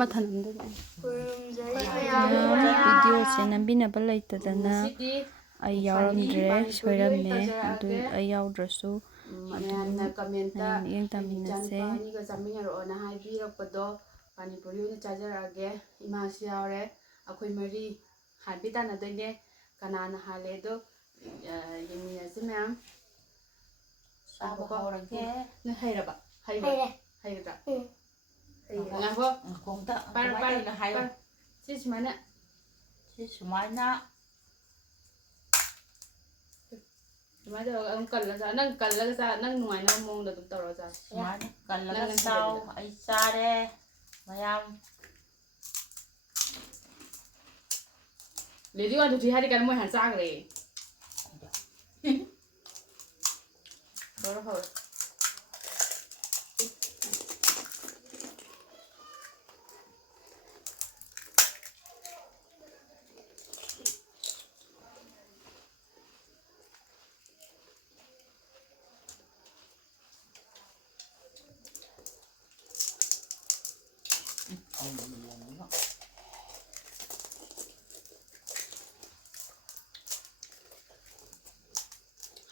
ꯃꯊꯟꯗ ꯚꯤꯗꯤꯑꯣꯁꯦ ꯅꯝꯕꯤꯅꯕ ꯂꯩꯇꯗꯅ ꯑꯩ ꯌꯥꯎꯔꯝꯗ꯭ꯔꯦ ꯁꯣꯏꯔꯝꯃꯦ ꯑꯗꯨ ꯑꯩ ꯌꯥꯎꯗ꯭ꯔꯁꯨ ꯃꯌꯥꯝꯅ ꯀꯃꯦꯟꯇ ꯃꯤꯠꯌꯦꯡ ꯇꯥꯃꯤꯟꯅꯁꯦ ꯏꯆꯥꯅꯨꯄꯥ ꯑꯅꯤꯒ ꯆꯥꯃꯤꯟꯅꯔꯛꯑꯣꯅ ꯍꯥꯏꯕꯤꯔꯛꯄꯗꯣ ꯄꯥꯅꯤꯄꯨꯔꯤ ꯑꯣꯏꯅ ꯆꯥꯖꯔꯛꯑꯒꯦ ꯏꯃꯥꯁꯨ ꯌꯥꯎꯔꯦ ꯑꯩꯈꯣꯏ ꯃꯔꯤ ꯍꯥꯟꯕꯤ ꯇꯥꯟꯅꯗꯣꯏꯅꯦ ꯀꯅꯥꯅ ꯍꯥꯜꯂꯦꯗꯣ ꯌꯦꯡꯃꯤꯟꯅꯁꯤ ꯃꯌꯥꯝ ꯆꯥꯕ ꯍꯧꯔꯒꯦ ꯅꯣꯏ ꯍꯩꯔꯕ ꯍꯩꯒꯗ꯭ꯔꯥ ꯉꯥꯏꯈꯣ ꯃꯈꯣꯡꯗ ꯄꯥꯏꯔꯣ ꯀꯃꯥꯏꯅ ꯄꯥꯏꯔꯣ ꯇꯧꯔꯤꯅꯣ ꯍꯥꯏꯌꯣ ꯁꯤ ꯁꯨꯃꯥꯏꯅ ꯁꯨꯃꯥꯏꯅ ꯇꯧꯔꯒ ꯑꯗꯨꯝ ꯀꯜꯂ ꯆꯥ ꯅꯪ ꯀꯜꯂꯒ ꯆꯥ ꯅꯪ ꯅꯨꯡꯉꯥꯏꯅꯕ ꯃꯑꯣꯡꯗ ꯑꯗꯨꯝ ꯇꯧꯔꯒ ꯆꯥ ꯁꯨꯃꯥꯏꯅ ꯀꯜꯂꯒ ꯆꯥꯎ ꯑꯩ ꯆꯥꯔꯦ ꯃꯌꯥꯝ ꯂꯦꯗꯤ ꯋꯥꯟ ꯇꯨ ꯊ꯭ꯔꯤ ꯍꯥꯏꯔꯤ ꯀꯥꯟꯗ ꯃꯣꯏ ꯍꯥꯟꯅ ꯆꯥꯈ꯭ꯔꯦ ꯍꯧꯔꯣ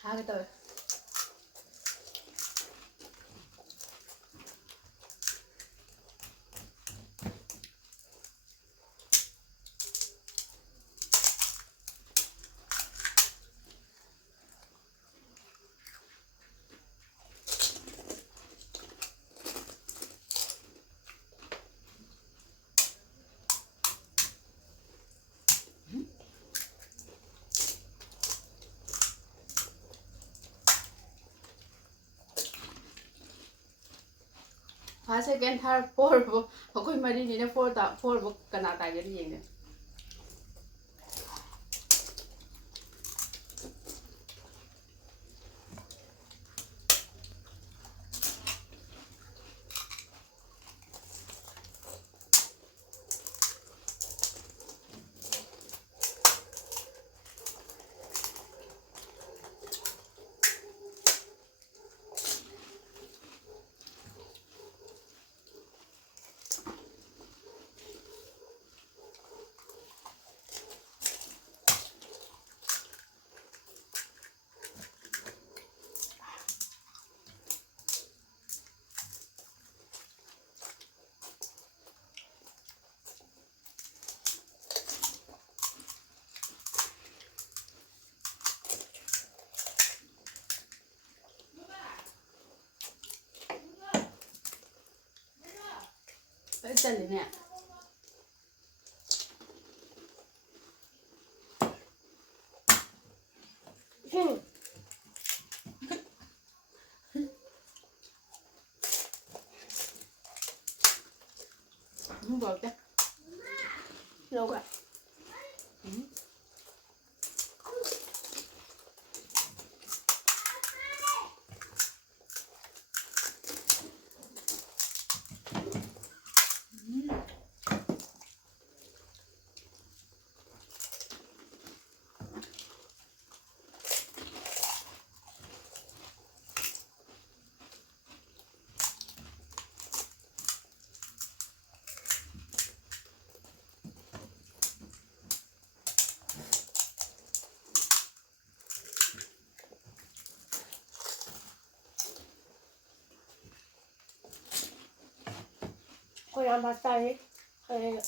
하게 떠요. ꯐꯥꯔꯁ ꯁꯦꯀꯦꯟ ꯊꯥꯔꯠ ꯐꯣꯔꯕꯨ ꯑꯩꯈꯣꯏ ꯃꯔꯤꯅꯤꯅ ꯐꯣꯔꯕꯨ ꯀꯅꯥ ꯇꯥꯏꯒꯗꯤ ꯌꯦꯡꯉꯦ ꯆꯜꯂꯤꯅꯦ 먹을게. 먹어. Koyang pastel kayak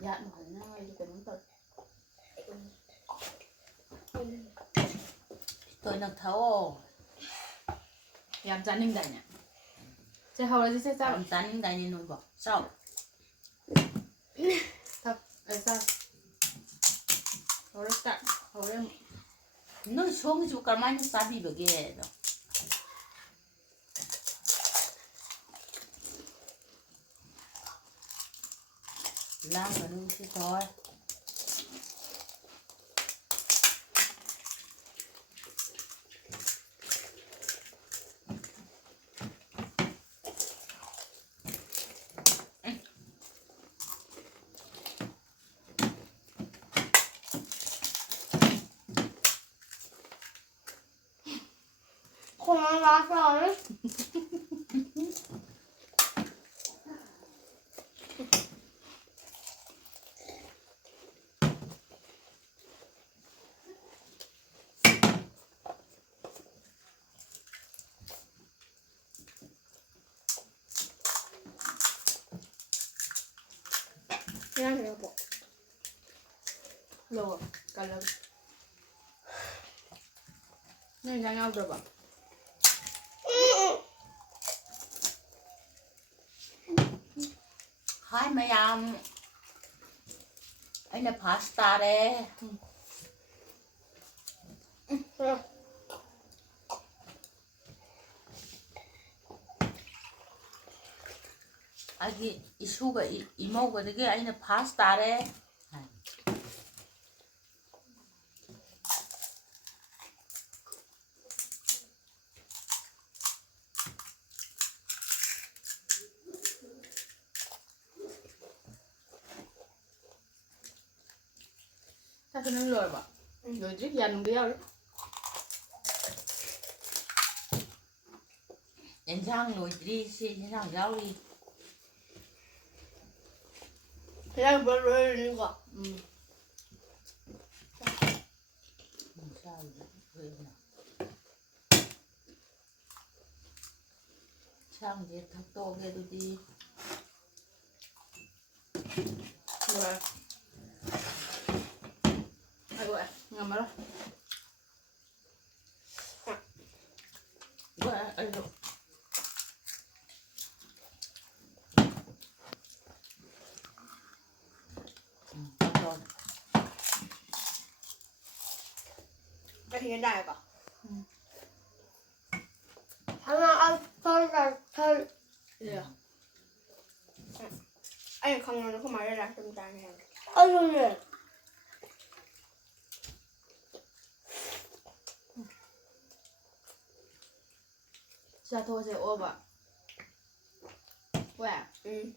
Dạ mà hỏi nó đi cũng được. tôi nâng thấu Em chán ninh đầy nè. Chị hầu là gì sẽ sao? làm tán những cái này nổi bọt sao Thôi, sao? Hầu là tặng, hầu là nó xuống chú cả mấy nó bị bể đó làm cái đúng thế thôi 맛있어. 그냥 여보. lâu rồi cả lần nên ra nhau rồi bảo Hai mayam. Aina pasta re. 그래. Agi isuga imauga dege aina pasta re. ta cứ nói lời bảo rồi trước dành đi đâu Enjang loidri si enjang jauri. 그냥 별로 이거. Sao vậy? Sang về thằng to kia tôi đi. rồi ai gọi ngầm vào đó Vậy ai rồi? Rồi. cái hiện đại cả. 하나 털. yeah. 아니 강렬 그 말이라 좀 잘해. 아유. cha thôi sẽ ôm ạ quẹ 응.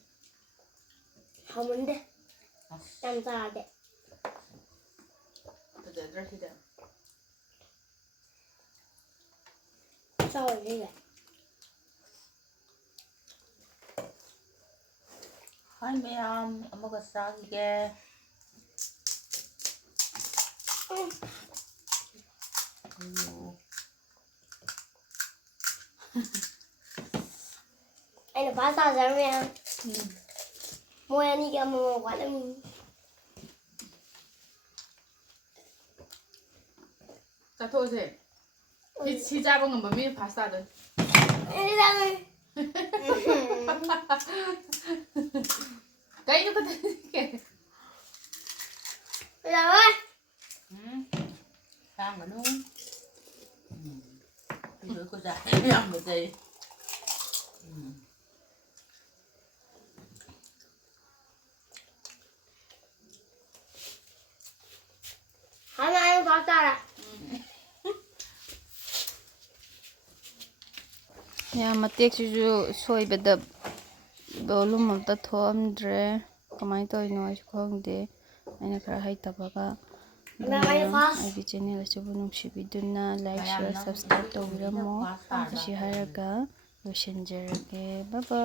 하면 돼. 남자한테. từ từ ra thì đẹp 싸우지. Hai mayam amaga sagige. Ayo. 아니 바사 잘면. 모양이가 뭐 관음. cha thôi sẽ khi cha bằng ngầm bấm mi pasta rồi 이상을. cái nó có thể kìa 그다음에 Sang mà nó. Rồi cô già em một giây. 하나는 바사라. ꯌꯥꯝ ꯃꯇꯦꯛꯁꯤꯁꯨ ꯁꯣꯏꯕꯗ volume ꯑꯝꯇ ꯊꯣꯛꯑꯝꯗ꯭ꯔꯦ ꯀꯃꯥꯏꯅ ꯇꯧꯔꯤꯅꯣ ꯑꯩꯁꯨ ꯈꯪꯗꯦ ꯑꯩꯅ ꯈꯔ ꯍꯩꯇꯕꯒ ꯑꯗꯨꯅ ꯑꯩꯒꯤ ꯆꯦꯅꯦꯜ ꯑꯁꯤꯕꯨ ꯅꯨꯡꯁꯤꯕꯤꯗꯨꯅ ꯂꯥꯏꯛ ꯁꯤꯌꯔ ꯁꯕꯁꯀ꯭ꯔꯥꯏꯕ ꯇꯧꯕꯤꯔꯝꯃꯣ ꯑꯁꯤ ꯍꯥꯏꯔꯒ ꯂꯣꯏꯁꯤꯟꯖꯔꯒꯦ ꯕꯥꯏ ꯕꯥꯏ